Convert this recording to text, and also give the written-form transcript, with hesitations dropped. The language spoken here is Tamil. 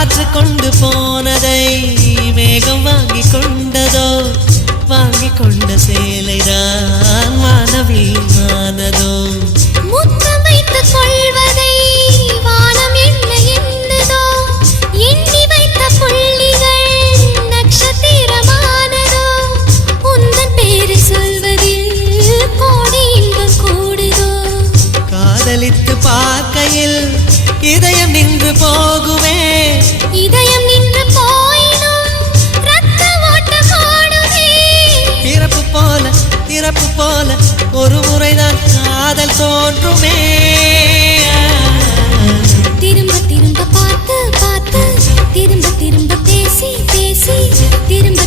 காற்று கொண்டு போனதை மேகம் வாங்கி கொண்டதோ, வாங்கி கொண்ட சேலைதான் மானவீமானதோ. முத்தம் வைத்துக் கொள்வதை வானம் என்ன எண்ணுதோ, எண்ணி வைத்த புள்ளிகள் நட்சத்திரமானதோ. உந்தன் பேரு சொல்வதில் கோடி இன்பம் கூடுதோ. காதலித்து பார்க்கையில் இதயம் நின்று போகுமே, இதயம் நின்று போயினும் ரத்த ஓட்டம் ஓடுமே. பிறப்பு போல ஒரு முறைதான் காதல் தோன்றுமே. திரும்ப திரும்ப பார்த்து பார்த்து, திரும்ப திரும்ப பேசி பேசி, திரும்ப